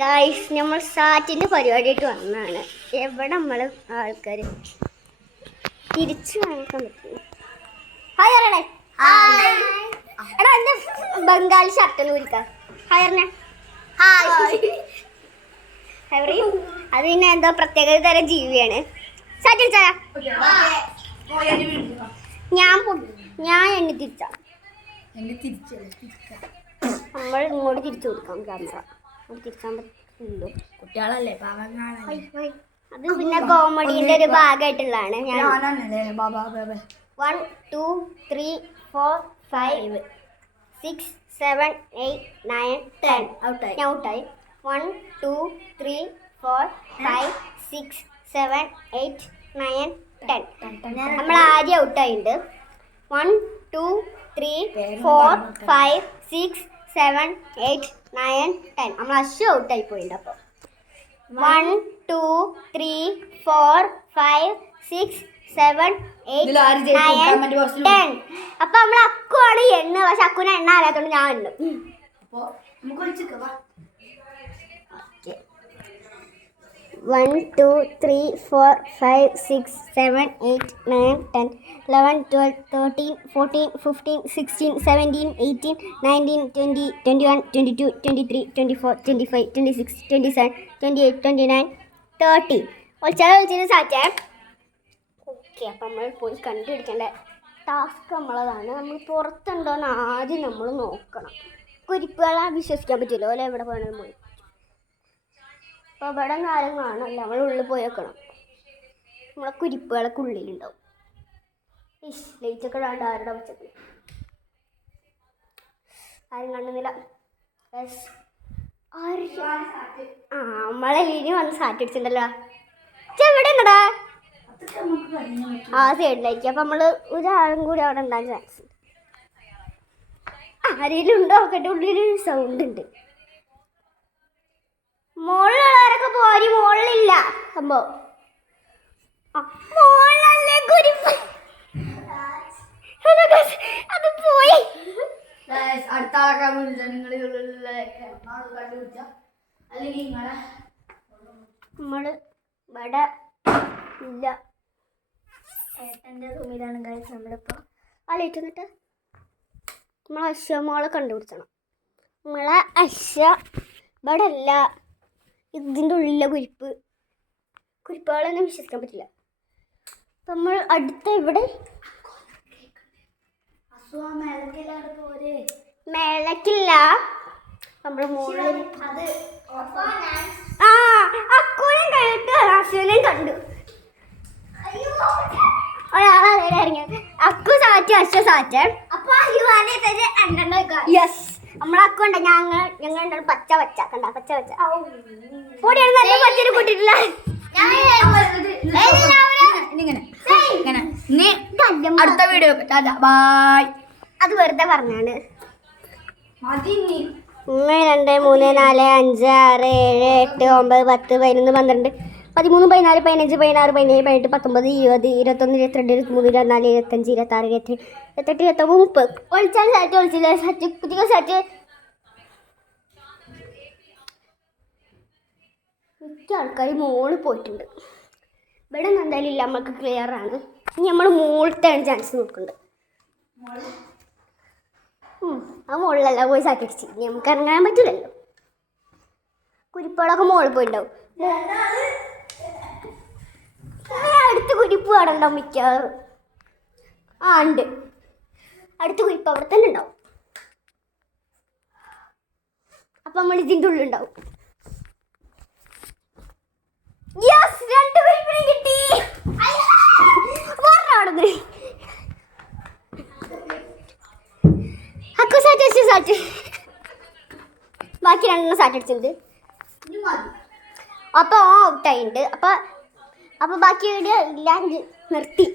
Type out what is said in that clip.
Guys നമ്മൾ സാറ്റിൻ്റെ പരിപാടിയായിട്ട് വന്നതാണ്. എവിടെ നമ്മൾ ആൾക്കാർ തിരിച്ചു വാങ്ങിക്കാൻ പറ്റും. ഹായ് പറയണേ. എടാ എൻ്റെ ബംഗാളി ഷർട്ടൊന്ന് വിളിക്കാം. ഹായ് പറഞ്ഞേ. അത് പിന്നെ എന്തോ പ്രത്യേക തരം ജീവിയാണ്. സാറ്റ് വിളിച്ചാ ഞാൻ എന്നെ തിരിച്ചാ നമ്മൾ ഇങ്ങോട്ട് തിരിച്ചു കൊടുക്കാം. ക്യാമറ തിരിച്ചാൻ പറ്റുള്ളൂ. കുട്ടികളല്ലേ അത് പിന്നെ കോമഡീൻ്റെ ഒരു ഭാഗമായിട്ടുള്ളതാണ്. ഞാൻ 1 2 3 4 5 6 7 8 9 10 ഞാൻ ഔട്ടായി. 1 2 3 4 5 6 7 8 9 10 നമ്മൾ ആദ്യം ഔട്ടായിട്ടുണ്ട്. 1 2 3 4 5 6 7 8 9 10 നമ്മൾ അശു ഔട്ടായി പോയിട്ടുണ്ട്. അപ്പോൾ 1 2 3 4 5 6 7 8 9 10 അപ്പൊ നമ്മൾ അക്കുവാണ് എണ്ണ. പക്ഷെ അക്കുവിന് എണ്ണ അറിയാത്തോണ്ട് ഞാൻ എണ്ണും. അപ്പോൾ നമുക്ക് വിളിച്ചിക്കാം. 1 2 3 4 5 6 7 8 9 10 11 12 13 14 15 16 17 18 19 20 21 22 23 24 25 26 27 28 29 30 വിളിച്ചത് സാറ്റേ. ഓക്കെ, അപ്പം നമ്മൾ പോയി കണ്ടുപിടിക്കേണ്ട ടാസ്ക് നമ്മളതാണ്. നമ്മൾ പുറത്തുണ്ടോയെന്ന് ആദ്യം നമ്മൾ നോക്കണം. കുരിപ്പുകളെ വിശ്വസിക്കാൻ പറ്റില്ല. ഓല എവിടെ പോകണമെന്ന് പോയി. അപ്പോൾ ഇവിടെ ആരും കാണല്ല. നമ്മൾ ഉള്ളിൽ പോയി വെക്കണം. നമ്മളെ കുരിപ്പുകളൊക്കെ ഉള്ളിലുണ്ടാവും. ലൈറ്റൊക്കെ ഇടാണ്ട് ആരുടെ വെച്ചത് ആരും കാണുന്നില്ല. നമ്മളെ ഇനി വന്ന് സാറ്റ് അടിച്ചിട്ടുണ്ടല്ലോ. എവിടെ ഉണ്ടടാ? ആ സൈഡിലേക്ക്. അപ്പം നമ്മൾ ഒരാളും കൂടി അവിടെ ഉണ്ടാകാൻ ചാൻസ് ഉണ്ട്. ആരെങ്കിലും ഉണ്ടോ നോക്കട്ടെ. ഉള്ളിലൊരു സൗണ്ട് ഉണ്ട്. മുകളിലുള്ളവരൊക്കെ പോരി. മുകളിലില്ല സംഭവം. മുകളിലല്ലേ കുരിപ്പ്. അത് പോയി. അടുത്ത ആളൊക്കെ നിങ്ങൾ കണ്ടുപിടിച്ച അല്ലെങ്കിൽ നമ്മള് ഇവിടെ ഇല്ല. ഏട്ടൻ്റെ റൂമിലാണ് ഗൈസ് നമ്മളിപ്പോൾ. ലൈറ്റ് എന്നിട്ട് നമ്മളെ അശ്വമോളെ കണ്ടുപിടിച്ചണം. നമ്മളെ അശ്വ ഇവിടെ അല്ല. ഇതിൻ്റെ ഉള്ളിലെ കുരിപ്പുകളൊന്നും വിശ്വസിക്കാൻ പറ്റില്ല. അപ്പം നമ്മൾ അടുത്ത ഇവിടെ മേളക്കില്ല. നമ്മുടെ മുകളിൽ അക്കുവിനെയും കഴിഞ്ഞിട്ട് അശ്വനെയും കണ്ടു. ഒരാളെ ഇറങ്ങിയത് അക്കു സാറ്റ് അശ്വ സാറ്റ്. യെസ്, നമ്മളെ അക്കു ഉണ്ട്. ഞങ്ങൾ പച്ച പച്ച കണ്ട പച്ച പച്ച പൊടിയാണ്. നല്ല പച്ചന് കൂട്ടിട്ടില്ല. അടുത്ത വീഡിയോ ബൈ. അത് വെറുതെ പറഞ്ഞാണ്. 1 2 3 4 5 6 7 8 9 10 11 12 13 14 15 16 17 18 19 20 21 22 23 24 25 26 27 28 29 30 ഒളിച്ചാൽ സാറ്റ് ഒളിച്ചില്ല. സാറ്റ് കുട്ടികൾ സാറ്റ് മിക്ക ആൾക്കാർ മോളിൽ പോയിട്ടുണ്ട്. ഇവിടെ എന്തായാലും ഇല്ല. നമ്മൾക്ക് ക്ലിയർ ആണ്. ഇനി നമ്മൾ മുകളിലത്തെയാണ് ചാൻസ് നോക്കുന്നുണ്ട്. ആ മുകളിലല്ല പോയി സാറ്റടിച്ച്. ഇനി നമുക്ക് ഇറങ്ങാൻ പറ്റില്ലല്ലോ. കുരിപ്പുകളൊക്കെ മുകളിൽ പോയിട്ടുണ്ടാവും. അടുത്ത കുരിപ്പ് അവിടെ ഉണ്ടാവും മിക്കവാറും. ഉണ്ട്. അടുത്ത കുരിപ്പ് അവിടെ തന്നെ ഉണ്ടാവും. അപ്പം നമ്മൾ ഇതിൻ്റെ ഉള്ളിലുണ്ടാവും. യെസ്, 2 കുരിപ്പിനെ കിട്ടി. അവിടെ അക്കു സാറ്റ് അടിച്ചു. സാറ്റ് ബാക്കി 2 സാറ്റ് അടിച്ചിട്ടുണ്ട്. അപ്പോൾ ഔട്ടായിട്ടുണ്ട്. അപ്പോൾ ബാക്കി വീഡിയോ ഇല്ലാണ്ട് നിർത്തി.